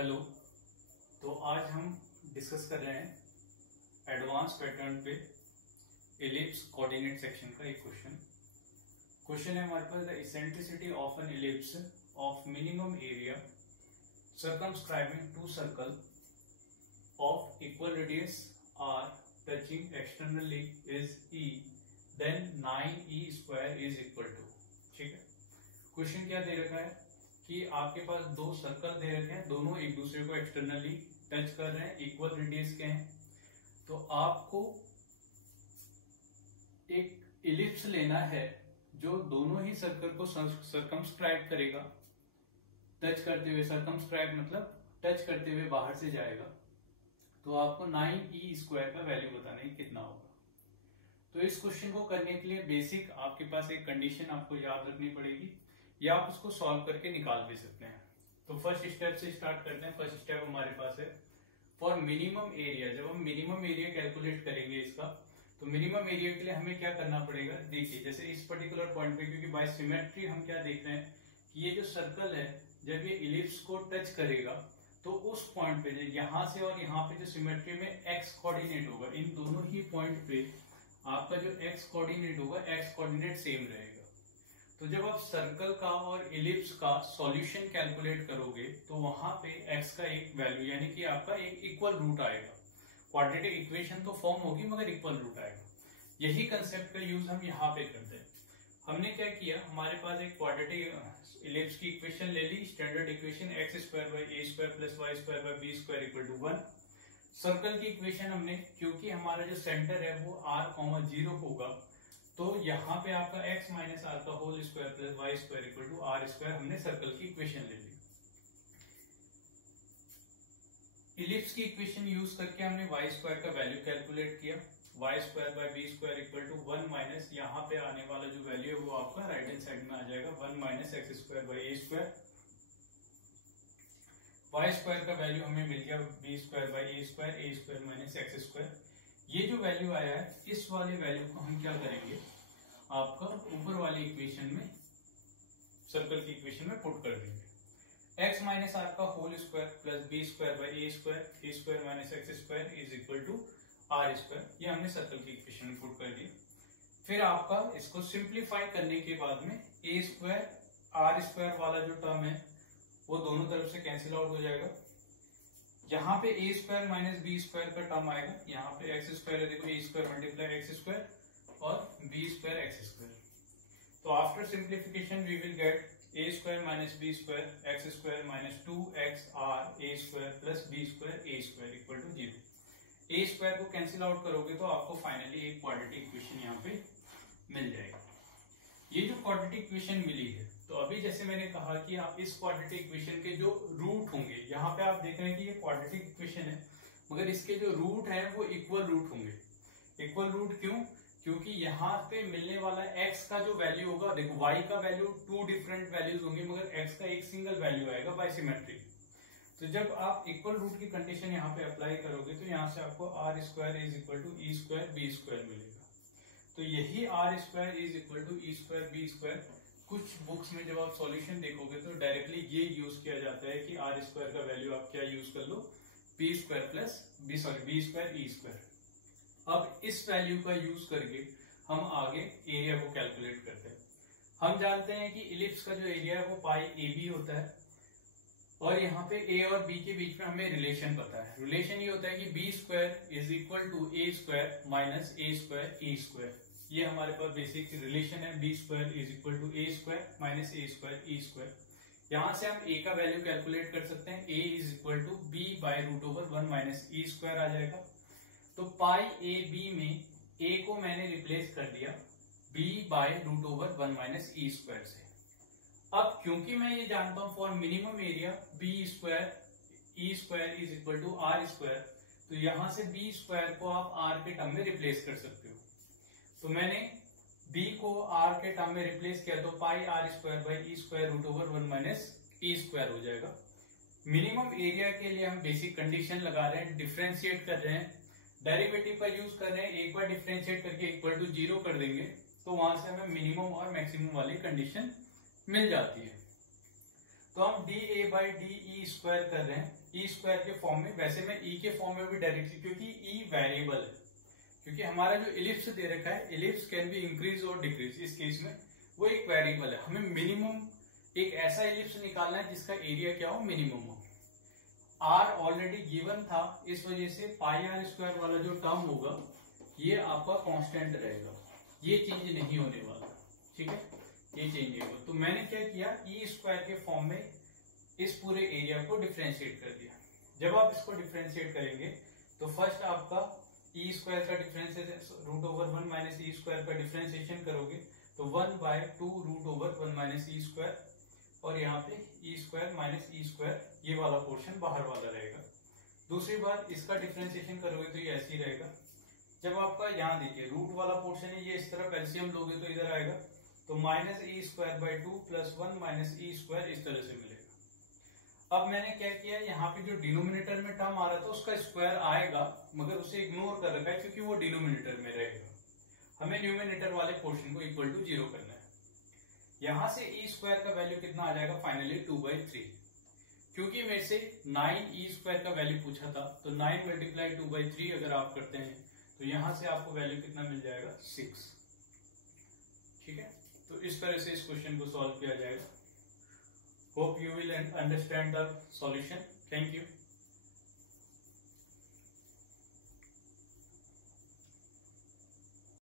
Hello. तो आज हम डिस्कस कर रहे हैं एडवांस पैटर्न पे इलिप्स कोऑर्डिनेट सेक्शन का एक क्वेश्चन है हमारे पास। The eccentricity of an ellipse of minimum area circumscribing two circle of equal radius R touching externally is E, then 9e² is equal to. ठीक है, क्वेश्चन क्या दे रखा है कि आपके पास दो सर्कल दे रखे हैं, दोनों एक दूसरे को एक्सटर्नली टच कर रहे हैं, इक्वल रेडियस के हैं। तो आपको एक इलिप्स लेना है जो दोनों ही सर्कल को सर्कमस्क्राइब करेगा, टच करते हुए। सर्कमस्क्राइब मतलब टच करते हुए बाहर से जाएगा। तो आपको 9e² का वैल्यू बताना है कितना होगा। तो इस क्वेश्चन को करने के लिए बेसिक आपके पास एक कंडीशन आपको याद रखनी पड़ेगी, या आप उसको सॉल्व करके निकाल भी सकते हैं। तो फर्स्ट स्टेप से स्टार्ट करते हैं। फर्स्ट स्टेप हमारे पास है फॉर मिनिमम एरिया। जब हम मिनिमम एरिया कैलकुलेट करेंगे इसका, तो मिनिमम एरिया के लिए हमें क्या करना पड़ेगा। देखिए, जैसे इस पर्टिकुलर पॉइंट पे, क्योंकि बाय सिमेट्री हम क्या देख रहे हैं कि ये जो सर्कल है जब ये इलिप्स को टच करेगा तो उस पॉइंट पे यहां से और यहाँ पे जो सिमेट्री में एक्स कोऑर्डिनेट होगा, इन दोनों ही पॉइंट पे आपका जो एक्स कोऑर्डिनेट होगा, एक्स कोऑर्डिनेट सेम रहेगा। तो जब आप सर्कल का और इलिप्स का सॉल्यूशन कैलकुलेट करोगे तो वहां पे x का एक वैल्यू यानी कि आपका एक इक्वल रूट आएगा। क्वाड्रेटिक इक्वेशन तो फॉर्म होगी मगर इक्वल रूट आएगा। यही कंसेप्ट का यूज हम यहाँ पे करते हैं। हमने क्या किया, हमारे पास एक क्वाड्रेटिक इलिप्स की इक्वेशन ले ली, standard equation x² + a² + y² = 1। Circle की इक्वेशन हमने, क्योंकि हमारा जो सेंटर है वो r, 0 होगा, तो यहाँ पे आपका x - r² + y² = r²। हमने सर्कल की इक्वेशन ले ली। इलिप्स की इक्वेशन यूज करके हमने y² का वैल्यू कैलकुलेट किया। y² / b² = 1 माइनस, यहाँ पे आने वाला जो वैल्यू है वो आपका राइट हैंड साइड में आ जाएगा, 1 - x² / a²। y² का वैल्यू हमें मिल गया b² / a² - x²। ये जो वैल्यू आया है, इस वाले वैल्यू को हम क्या करेंगे, आपका ऊपर वाली इक्वेशन में, सर्कल की इक्वेशन में पुट कर देंगे। x - r² + b² / a² - x² = r²। ये हमने सर्कल की इक्वेशन में पुट कर दिया। फिर आपका इसको सिंप्लीफाई करने के बाद में a² r² वाला जो टर्म है वो दोनों तरफ से कैंसिल आउट हो जाएगा। यहाँ पे a² - b² का टर्म आएगा, यहाँ पे x² है, देखो a² × x² और b² x²। तो after simplification we will get a² - b² x² - 2xr a² + b² a² = 0। a² को कैंसिल आउट करोगे तो आपको फाइनली एक क्वाड्रेटिक इक्वेशन यहाँ पे मिल जाएगी। ये जो क्वाड्रेटिक इक्वेशन मिली है, तो अभी जैसे मैंने कहा कि आप इस क्वाड्रेटिक इक्वेशन के जो रूट होंगे, यहाँ पे आप देख रहे हैं कि ये क्वाड्रेटिक इक्वेशन है मगर इसके जो रूट है वो इक्वल रूट होंगे। इक्वल रूट क्यों? क्योंकि यहाँ पे मिलने वाला x का जो वैल्यू होगा, देखो y का वैल्यू 2 डिफरेंट वैल्यूज होंगे मगर x का एक सिंगल वैल्यू आएगा बाय सिमेट्री। तो जब आप इक्वल रूट की कंडीशन यहाँ पे अप्लाई करोगे तो यहाँ से आपको r² = e² b² मिलेगा। तो यही r² = e² b², कुछ बुक्स में जब आप सॉल्यूशन देखोगे तो डायरेक्टली ये यूज किया जाता है कि r² का वैल्यू आप क्या यूज कर लो, b² e²। अब इस वैल्यू का यूज करके हम आगे एरिया को कैलकुलेट करते हैं। हम जानते हैं कि इलिप्स का जो एरिया है वो πab होता है, और यहाँ पे a और b के बीच में हमें रिलेशन पता है। रिलेशन ये होता है कि b² = a² - a²e²। ये हमारे पास बेसिक रिलेशन है, b² = a² - a²e²। यहां से हम a का वैल्यू कैलकुलेट कर सकते हैं, a = b/√1 - e² आ जाएगा। तो πab में a को मैंने रिप्लेस कर दिया b/√1 - e² से। अब क्योंकि मैं ये जानता हूं for minimum area b² e² = r², तो यहां से b² को आप r के टर्म में रिप्लेस कर सकते हो। तो मैंने b को r के टर्म में रिप्लेस किया तो πr² e²√1 - e² हो जाएगा। मिनिमम एरिया के लिए हम बेसिक कंडीशन लगा रहे हैं, डिफरेंशिएट कर रहे हैं, डेरिवेटिव का यूज कर रहे हैं। एक बार डिफरेंशिएट करके = 0 कर देंगे तो वहां से हमें मिनिमम और मैक्सिमम वाली कंडीशन मिल जाती है। तो हम D A by D E square कर रहे हैं ई स्क्वायर के फॉर्म में। वैसे मैं ई के फॉर्म में भी डायरेक्टली, क्योंकि ई वेरिएबल है, क्योंकि हमारा जो इलिप्स दे रखा है, इलिप्स कैन बी इंक्रीज और डिक्रीज, इस केस में वो एक वेरिएबल है। हमें मिनिमम एक ऐसा इलिप्स निकालना है जिसका एरिया क्या हो, मिनिमम हो। आर ऑलरेडी गिवन था, इस वजह से पाई आर स्क्वायर वाला जो टर्म होगा ये आपका कांस्टेंट रहेगा, ये चेंज नहीं होने वाला, ठीक है, ये चेंज नहीं होगा। तो मैंने क्या किया, ई स्क्वायर के फॉर्म में इस पूरे एरिया को डिफरेंशिएट कर दिया। जब आप इसको डिफरेंशिएट करेंगे तो फर्स्ट आपका ई स्क्वायर का differentiation root over 1 minus E square का डिफरेंशिएशन करोगे तो 1/2 root over 1 minus E square, और यहाँ पे E square minus E square, ये वाला पोर्शन बाहर वाला रहेगा। दूसरी बार इसका डिफरेंशिएशन करोगे तो ये ऐसे ही रहेगा। जब आपका यहाँ देखिए रूट वाला पोर्शन है, ये इस तरफ एलसीएम लोगे तो इधर आएगा, तो minus E square by 2 plus 1 minus E square इस तरह से मिलेगा। अब मैंने क्या किया, यहाँ पे जो डिनोमिनेटर में टर्म आ रहा था उसका स्क्वायर आएगा, मगर उसे इग्नोर कर रखा है क्योंकि वो डिनोमिनेटर में रहेगा। हमें न्यूमिनेटर वाले पोर्शन को इक्वल टू 0 करना है। यहां से ई स्क्वायर का वैल्यू कितना आ जाएगा, फाइनली 2/3। क्योंकि मेरे से 9 ई स्क्वायर का वैल्यू पूछा था, तो 9 मल्टीप्लाई 2/3 अगर आप करते हैं तो यहां से आपको वैल्यू कितना मिल जाएगा, 6। ठीक है, तो इस तरह से इस क्वेश्चन को सॉल्व किया जाएगा। Hope you will understand the solution. Thank you.